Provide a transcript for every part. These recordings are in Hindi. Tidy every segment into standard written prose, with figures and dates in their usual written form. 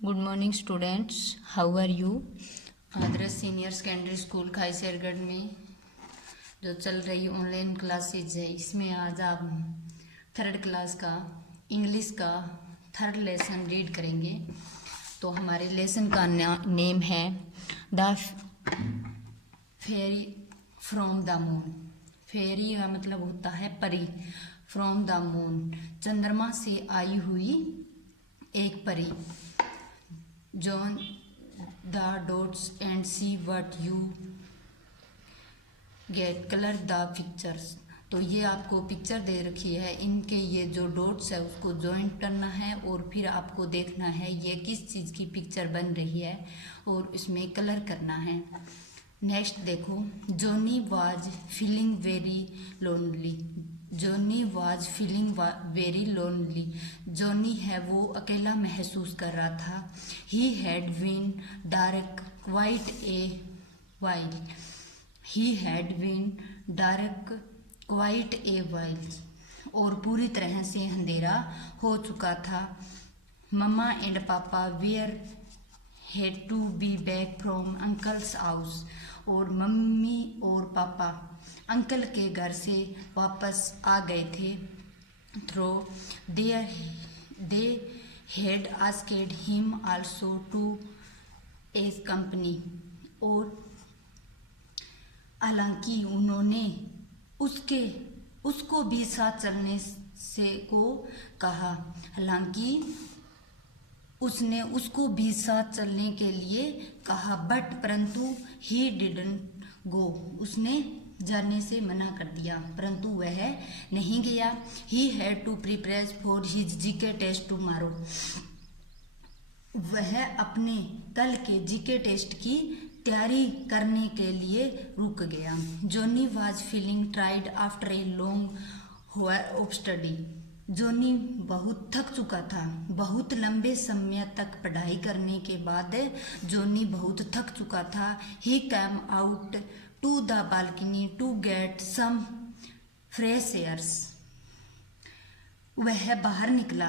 Good morning students, how are you. Adarsh senior secondary school Khaisargarh में जो चल रही ऑनलाइन क्लासेज है, इसमें आज आप थर्ड क्लास का इंग्लिश का थर्ड लेसन रीड करेंगे। तो हमारे लेसन का नेम है the fairy from the moon. Fairy का मतलब होता है परी। फ्रॉम द मून, चंद्रमा से आई हुई एक परी। Join the dots and see what you get. Color the pictures. तो ये आपको पिक्चर दे रखी है, इनके ये जो डॉट्स है उसको ज्वाइंट करना है और फिर आपको देखना है ये किस चीज़ की पिक्चर बन रही है और इसमें कलर करना है। नेक्स्ट देखो, Johnny was feeling very lonely. Johnny was feeling very lonely. Johnny है वो अकेला महसूस कर रहा था। He had been dark quite a while. He had been dark quite a while, और पूरी तरह से अंधेरा हो चुका था। Mamma and papa were had to be back from uncle's house. और मम्मी और पापा अंकल के घर से वापस आ गए थे। Though they had asked him also to as company. और हालांकि उन्होंने उसको भी साथ चलने से को कहा। हालांकि उसने उसको भी साथ चलने के लिए कहा, बट परंतु ही डिडंट गो। उसने जाने से मना कर दिया, परंतु वह नहीं गया। He had to prepare for his GK test tomorrow. वह अपने कल के जीके टेस्ट की तैयारी करने के लिए रुक गया। Johnny was feeling tired after a long hour of study. Johnny बहुत थक चुका था। बहुत लंबे समय तक पढ़ाई करने के बाद जॉनी बहुत थक चुका था। He came out to the balcony to get some fresh airs. वह बाहर निकला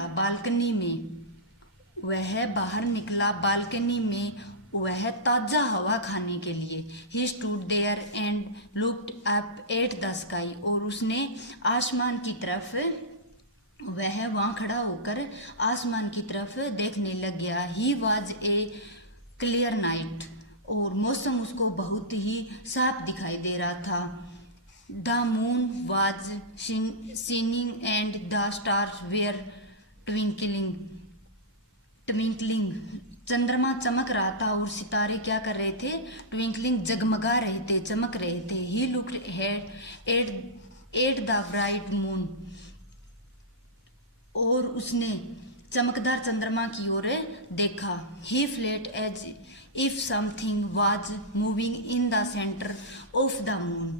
बालकनी में वह ताज़ा हवा खाने के लिए। He stood there and looked up at the sky. और उसने आसमान की तरफ, वह वहाँ खड़ा होकर आसमान की तरफ देखने लग गया। He was a clear night. और मौसम उसको बहुत ही साफ दिखाई दे रहा था। The moon was shining and the stars were twinkling. चंद्रमा चमक रहा था और सितारे क्या कर रहे थे? ट्विंकलिंग, जगमगा रहे थे, चमक रहे थे। He looked at the bright moon. और उसने चमकदार चंद्रमा की ओर देखा। He felt as if something was moving in the centre of the moon.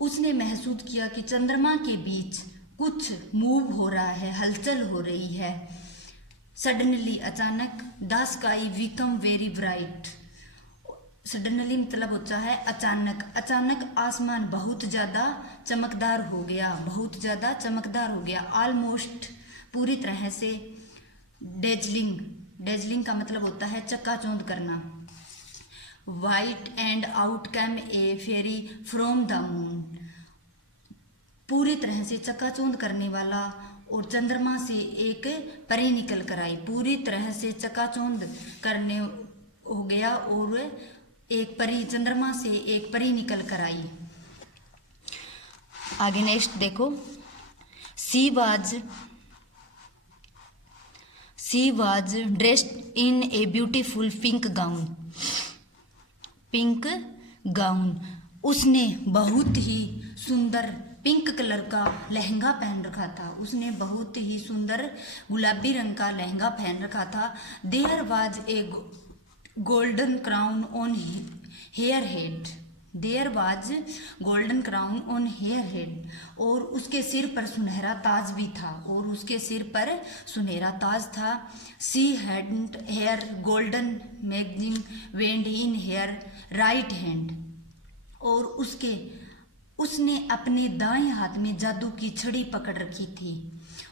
उसने महसूस किया कि चंद्रमा के बीच कुछ मूव हो रहा है, हलचल हो रही है। सडनली, अचानक, the sky become very bright. Suddenly मतलब होता है अचानक। अचानक आसमान बहुत ज़्यादा चमकदार हो गया। ऑलमोस्ट, पूरी तरह से। डेजलिंग का मतलब होता है चकाचौंध करना। White and out came a fairy from the moon. पूरी तरह से चकाचौंध करने वाला और चंद्रमा से एक परी निकल कर आई। पूरी तरह से चकाचौंध करने हो गया और एक परी, चंद्रमा से एक परी निकल कर आई। आगे नेक्स्ट देखो, she was dressed in a beautiful pink gown. उसने बहुत ही सुंदर पिंक कलर का लहंगा पहन रखा था। उसने बहुत ही सुंदर गुलाबी रंग का लहंगा पहन रखा था। There was a golden crown on her head. There was golden crown on her head. और उसके सिर पर सुनहरा ताज था। She had her golden magic wand in her right hand. और उसने अपने दाएं हाथ में जादू की छड़ी पकड़ रखी थी।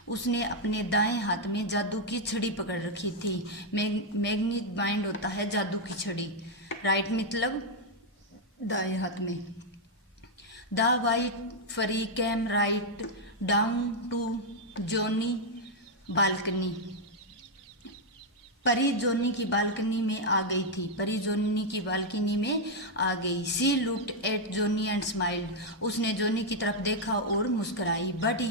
उसने अपने दाएं हाथ में जादू की छड़ी पकड़ रखी थी। मैग्नेट बाइंड होता है जादू की छड़ी। राइट मतलब दाएं हाथ में। The white fairy came right down to Johnny balcony. परी जॉनी की बालकनी में आ गई थी। परी जॉनी की बालकनी में आ गई। She looked at Johnny and smiled. उसने जॉनी की तरफ देखा और मुस्कुराई। बट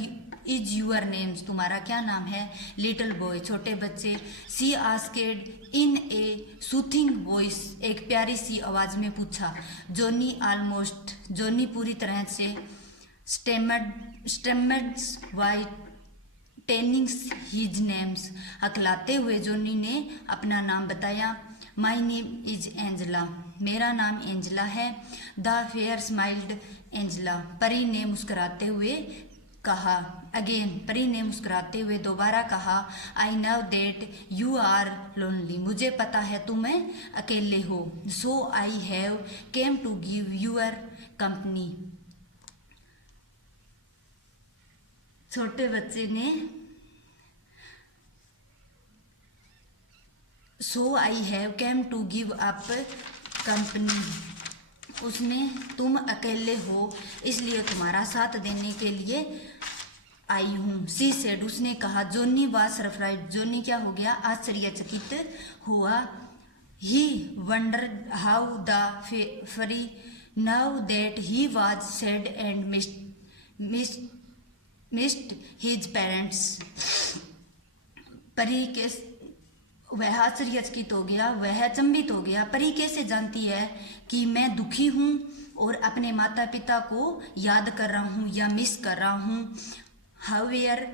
इज यूअर नेम्स, तुम्हारा क्या नाम है? लिटिल बॉय, छोटे बच्चे। She asked in A soothing voice, एक प्यारी सी आवाज में पूछा। जॉनी ऑलमोस्ट, जॉनी पूरी तरह से स्टेमर्ड वाइट टेनिंग्स हिज नेम्स, हकलाते हुए जॉनी ने अपना नाम बताया। माई नेम इज एंजला, मेरा नाम एंजला है। द फेयर स्माइल्ड एंजला, परी ने मुस्कुराते हुए कहा। अगेन, परी ने मुस्कुराते हुए दोबारा कहा। I know that you are lonely, मुझे पता है तुम अकेले हो। So I have come to give your company. छोटे बच्चे ने so I have come to give up company, उसमें तुम अकेले हो इसलिए तुम्हारा साथ देने के लिए आई हूँ। सी सेड, उसने कहा। जॉनी वाज सरप्राइज्ड, जॉनी क्या हो गया? आश्चर्यचकित हुआ। ही वंडर्ड हाउ द फरी now that he was sad and missed his parents. परी के वह आश्चर्यचकित हो गया, वह अचंभित हो गया। परी कैसे जानती है कि मैं दुखी हूँ और अपने माता पिता को याद कर रहा हूँ या मिस कर रहा हूँ। However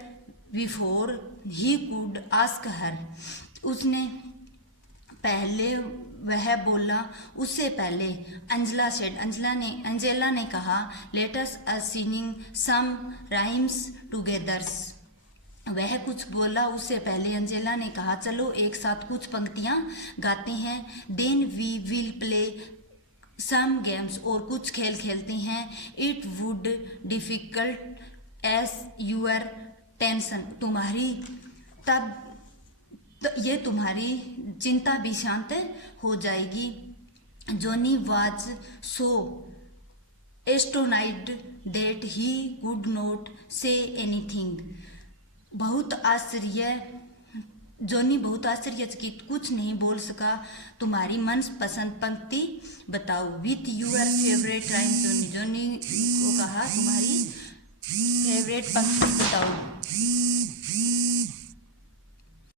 before he could ask her, उसने पहले वह बोला उससे पहले। अंजला सेड, अंजेला ने कहा। लेट अस सिंगिंग सम राइम्स टुगेदर्स, वह कुछ बोला उससे पहले अंजेला ने कहा चलो एक साथ कुछ पंक्तियां गाते हैं। Then we will play some games, और कुछ खेल खेलते हैं। It would difficult as your tension, तुम्हारी तब ये तुम्हारी चिंता भी शांत हो जाएगी। Johnny was so astonished that he could not say anything, Johnny बहुत आश्चर्यचकित कुछ नहीं बोल सका। तुम्हारी मनपसंद पंक्ति बताओ। With your favourite rhyme, Johnny को कहा तुम्हारी फेवरेट पंक्ति बताओ।